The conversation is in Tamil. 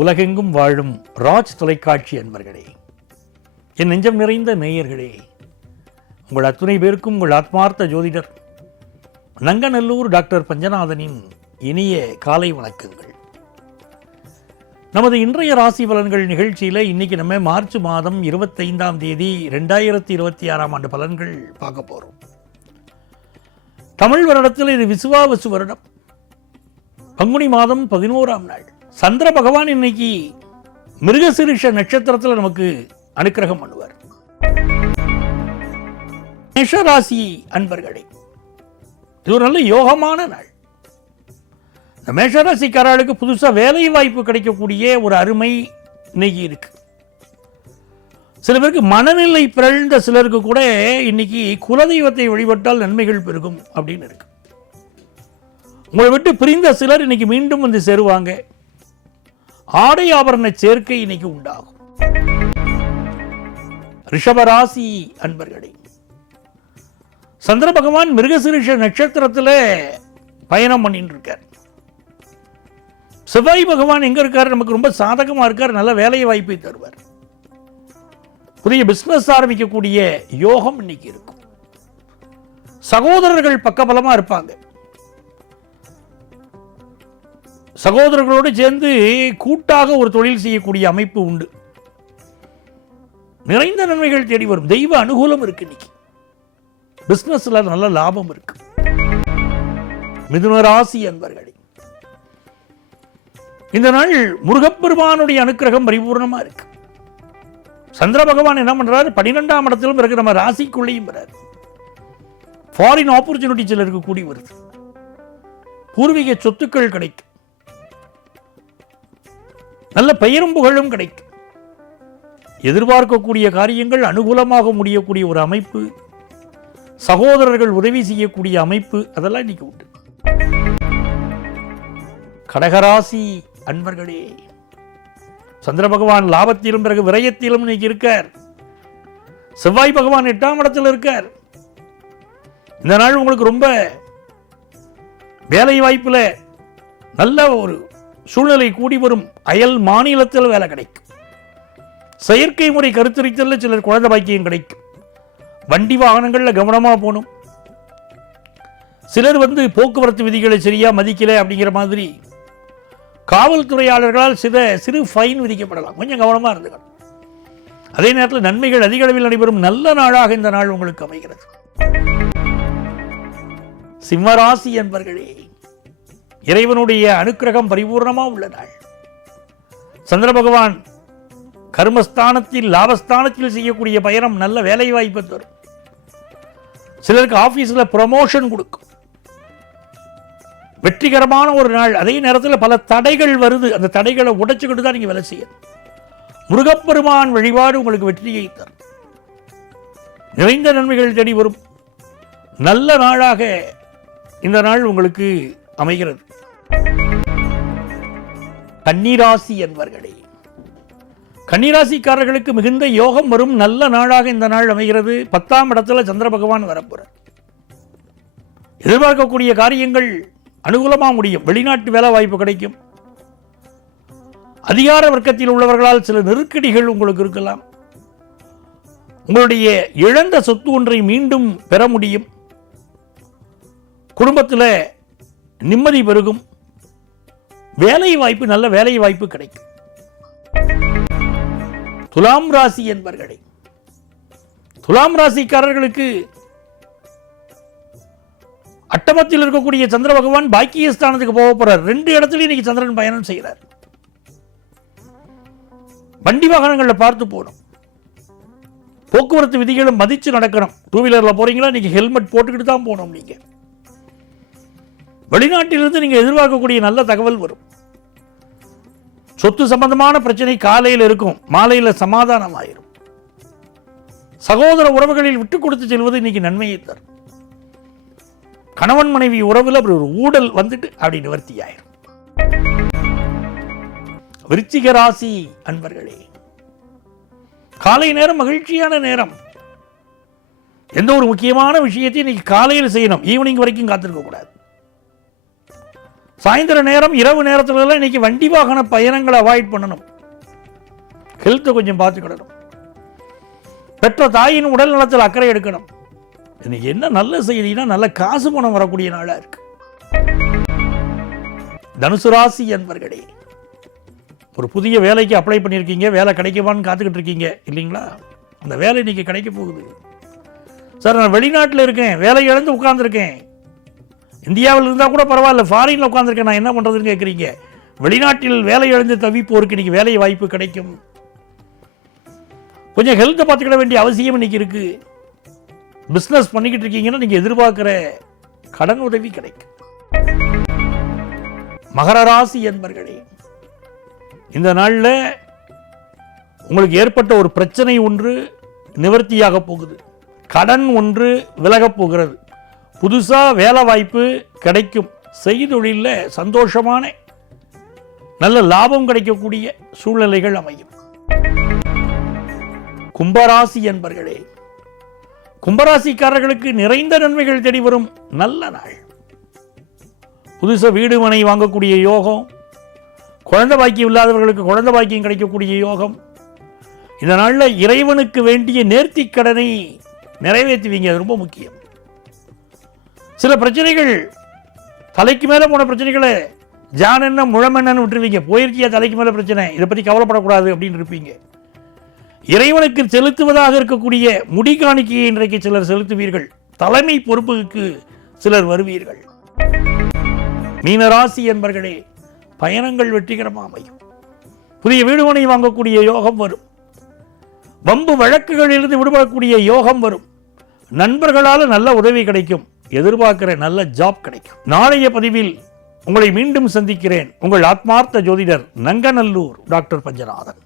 உலகெங்கும் வாழும் ராஜ் தொலைக்காட்சி அன்பர்களே, என் நெஞ்சம் நிறைந்த நேயர்களே, உங்கள் அத்துணை பேருக்கும் உங்கள் ஆத்மார்த்த ஜோதிடர் நங்கநல்லூர் டாக்டர் பஞ்சநாதனின் இனிய காலை வணக்கங்கள். நமது இன்றைய ராசி பலன்கள் நிகழ்ச்சியில் இன்னைக்கு நம்ம மார்ச் மாதம் 25ஆம் தேதி 2026ஆம் ஆண்டு பலன்கள் பார்க்க போகிறோம். தமிழ் வருடத்தில் இது விசுவாவசு வருடம், பங்குனி மாதம் 11ஆம் நாள். சந்திர பகவான் இன்னைக்கு மிருகசீரிஷ நட்சத்திரத்தில் நமக்கு அனுக்கிரகம் பண்ணுவார். மேஷராசி அன்பர்களே, இது ஒரு நல்ல யோகமான நாள். இந்த மேஷராசிக்காரர்களுக்கு புதுசாக வேலை வாய்ப்பு கிடைக்கக்கூடிய ஒரு அருமை இன்னைக்கு இருக்கு. சில பேருக்கு மனநிலை பிறழ்ந்த சிலருக்கு கூட இன்னைக்கு குலதெய்வத்தை வழிபட்டால் நன்மைகள் பெருகும் அப்படின்னு இருக்கு. உங்களை விட்டு பிரிந்த சிலர் இன்னைக்கு மீண்டும் வந்து சேருவாங்க. ஆடை ஆபரண சேர்க்கை இன்னைக்கு உண்டாகும். ரிஷபராசி அன்பர்களே, சந்திர பகவான் மிருகசீரிஷ நட்சத்திரத்தில் பயணம் பண்ணிட்டு இருக்கார். செவ்வாய் பகவான் எங்க இருக்கார்? நமக்கு ரொம்ப சாதகமா இருக்கார். நல்ல வேலை வாய்ப்பை தருவார். புதிய பிசினஸ் ஆரம்பிக்கக்கூடிய யோகம் இன்னைக்கு இருக்கும். சகோதரர்கள் பக்கபலமா இருப்பாங்க. சகோதரர்களோடு சேர்ந்து கூட்டாக ஒரு தொழில் செய்யக்கூடிய அமைப்பு உண்டு. நிறைந்த நன்மைகள் தேடி வரும். தெய்வ அனுகூலம் இருக்கு. இன்னைக்கு பிசினஸ்ல நல்ல லாபம் இருக்கு. மிதுன ராசி அன்பர்களே, இந்த நாள் முருகப்பெருமானுடைய அனுக்கிரகம் பரிபூர்ணமா இருக்கு. சந்திர பகவான் என்ன பண்றாரு? 12ஆம் இடத்திலும் இருக்கு, நம்ம ராசிக்குள்ளேயும் வராரு. ஃபாரின் ஆப்பர்ச்சுனிட்டி சிலருக்கு கூடி வருது. பூர்வீக சொத்துக்கள் கிடைக்கும். நல்ல பெயரும் புகழும் கிடைக்கும். எதிர்பார்க்கக்கூடிய காரியங்கள் அனுகூலமாக முடியக்கூடிய ஒரு அமைப்பு, சகோதரர்கள் உதவி செய்யக்கூடிய அமைப்பு, அதெல்லாம் இன்னைக்கு உண்டு. கடகராசி அன்பர்களே, சந்திர பகவான் லாபத்திலும் பிறகு விரயத்திலும் இன்னைக்கு இருக்கார். செவ்வாய் பகவான் 8ஆம் இடத்தில் இருக்கார். இந்த நாள் உங்களுக்கு ரொம்ப வேலை வாய்ப்புல நல்ல ஒரு சூழ்நிலை கூடி வரும். அயல் மாநிலத்தில் வேலை கிடைக்கும். செயற்கை முறை கருத்தரித்தல் சிலர் குழந்தை பாக்கியம் கிடைக்கும். வண்டி வாகனங்கள்ல கவனமா போகணும். சிலர் போக்குவரத்து விதிகளை சரியா மதிக்கல அப்படிங்கிற மாதிரி காவல்துறையாளர்களால் சிறு ஃபைன் விதிக்கப்படலாம். கொஞ்சம் கவனமா இருந்துக்கணும். அதே நேரத்தில் நன்மைகள் அதிக அளவில் நடைபெறும் நல்ல நாளாக இந்த நாள் உங்களுக்கு அமைகிறது. சிம்மராசி என்பர்களே, இறைவனுடைய அனுக்கிரகம் பரிபூர்ணமா உள்ள நாள். சந்திர பகவான் கர்மஸ்தானத்தில் லாபஸ்தானத்தில் செய்யக்கூடிய பயணம் நல்ல வேலை வாய்ப்பை தரும். சிலருக்கு ஆபீஸ்ல ப்ரமோஷன் கொடுக்கும். வெற்றிகரமான ஒரு நாள். அதே நேரத்தில் பல தடைகள் வருது. அந்த தடைகளை உடைச்சுக்கிட்டு தான் நீங்க வேலை செய்யணும். முருகப்பெருமான் வழிபாடு உங்களுக்கு வெற்றியை தரும். நிறைந்த நன்மைகள் தேடி வரும் நல்ல நாளாக இந்த நாள் உங்களுக்கு அமைகிறது. கன்னிராசி என்பர்களே, கன்னிராசிக்காரர்களுக்கு மிகுந்த யோகம் வரும் நல்ல நாளாக இந்த நாள் அமைகிறது. 10ஆம் இடத்துல சந்திர பகவான் வரப்போறார். எதிர்பார்க்கக்கூடிய காரியங்கள் அனுகூலமாக முடியும். வெளிநாட்டு வேலை வாய்ப்பு கிடைக்கும். அதிகார வர்க்கத்தில் உள்ளவர்களால் சில நெருக்கடிகள் உங்களுக்கு இருக்கலாம். உங்களுடைய இழந்த சொத்து ஒன்றை மீண்டும் பெற முடியும். குடும்பத்தில் நிம்மதி பெருகும். வேலை வாய்ப்பு, நல்ல வேலை வாய்ப்பு கிடைக்கும். துலாம் ராசி என்பர்களே, துலாம் ராசிக்காரர்களுக்கு அட்டமத்தில் இருக்கக்கூடிய சந்திர பகவான் பாக்கியஸ்தானத்துக்கு போக போறார். 2 இடத்துல இன்னைக்கு சந்திரன் பயணம் செய்கிறார். வண்டி வாகனங்களை பார்த்து போகணும். போக்குவரத்து விதிகளை மதிச்சு நடக்கணும். 2 வீலர்ல போறீங்களா, இன்னைக்கு ஹெல்மெட் போட்டுக்கிட்டு தான் போகணும். நீங்க வெளிநாட்டிலிருந்து நீங்க எதிர்பார்க்கக்கூடிய நல்ல தகவல் வரும். சொத்து சம்பந்தமான பிரச்சனை காலையில் இருக்கும், மாலையில் சமாதானம் ஆயிரும். சகோதர உறவுகளில் விட்டு கொடுத்து செல்வது இன்னைக்கு நன்மையை தரும். கணவன் மனைவி உறவுல ஒரு ஊடல் அப்படி நிவர்த்தி ஆயிரும். விருச்சிக ராசி அன்பர்களே, காலை நேரம் மகிழ்ச்சியான நேரம். எந்த ஒரு முக்கியமான விஷயத்தையும் இன்னைக்கு காலையில் செய்யணும். ஈவினிங் வரைக்கும் காத்திருக்க கூடாது. சாயந்தர நேரம் இரவு நேரத்துல இன்னைக்கு வண்டி வாகன பயணங்களை அவாய்ட் பண்ணணும். ஹெல்த்தை கொஞ்சம் பார்த்துக்கிடணும். பெற்ற தாயின் உடல் நலத்தில் அக்கறை எடுக்கணும். இன்னைக்கு என்ன நல்ல செய்தினா நல்ல காசு பணம் வரக்கூடிய நாளா இருக்கு. தனுசு ராசி என்பர்களே, ஒரு புதிய வேலைக்கு அப்ளை பண்ணியிருக்கீங்க, வேலை கிடைக்குமான்னு காத்துக்கிட்டு இருக்கீங்க இல்லைங்களா? அந்த வேலை இன்னைக்கு கிடைக்க போகுது. சார் நான் வெளிநாட்டில் இருக்கேன், வேலை இழந்து உட்கார்ந்துருக்கேன், இந்தியாவில் இருந்தால் கூட பரவாயில்ல, ஃபாரினில் உட்காந்துருக்கேன், நான் என்ன பண்ணுறதுன்னு கேட்குறீங்க. வெளிநாட்டில் வேலை இழந்து தவிப்போருக்கு இன்னைக்கு வேலை வாய்ப்பு கிடைக்கும். கொஞ்சம் ஹெல்த்தை பார்த்துக்கிட வேண்டிய அவசியம் இன்னைக்கு இருக்கு. பிஸ்னஸ் பண்ணிக்கிட்டு இருக்கீங்கன்னா நீங்கள் எதிர்பார்க்குற கடன் உதவி கிடைக்கும். மகர ராசி என்பர்களே, இந்த நாளில் உங்களுக்கு ஏற்பட்ட ஒரு பிரச்சனை ஒன்று நிவர்த்தியாக போகுது. கடன் ஒன்று விலகப் போகிறது. புதுசாக வேலை வாய்ப்பு கிடைக்கும். செய்தொழிலில் சந்தோஷமான நல்ல லாபம் கிடைக்கக்கூடிய சூழ்நிலைகள் அமையும். கும்பராசி என்பர்களே, கும்பராசிக்காரர்களுக்கு நிறைந்த நன்மைகள் தேடி வரும் நல்ல நாள். புதுசாக வீடு மனை வாங்கக்கூடிய யோகம், குழந்தை பாக்கியம் இல்லாதவர்களுக்கு குழந்தை பாக்கியம் கிடைக்கக்கூடிய யோகம். இந்த நாளில் இறைவனுக்கு வேண்டிய நேர்த்தி கடனை நிறைவேற்றுவீங்க. அது ரொம்ப முக்கியம். சில பிரச்சனைகள் தலைக்கு மேலே போன பிரச்சனைகளை ஜானென்ன முழமென்னு விட்டுருவீங்க. போயிருக்கியா தலைக்கு மேலே பிரச்சனை, இதை பற்றி கவலைப்படக்கூடாது அப்படின்னு இருப்பீங்க. இறைவனுக்கு செலுத்துவதாக இருக்கக்கூடிய முடி காணிக்கையை இன்றைக்கு சிலர் செலுத்துவீர்கள். தலைமை பொறுப்புக்கு சிலர் வருவீர்கள். மீனராசி என்பர்களே, பயணங்கள் வெற்றிகரமாக அமையும். புதிய வீடுமனை வாங்கக்கூடிய யோகம் வரும். வம்பு வழக்குகளிலிருந்து விடுபடக்கூடிய யோகம் வரும். நண்பர்களால் நல்ல உதவி கிடைக்கும். எதிர்பார்க்கிற நல்ல ஜாப் கிடைக்கும். நாளைய பதிவில் உங்களை மீண்டும் சந்திக்கிறேன். உங்கள் ஆத்மார்த்த ஜோதிடர் நங்கநல்லூர் டாக்டர் பஞ்சநாதன்.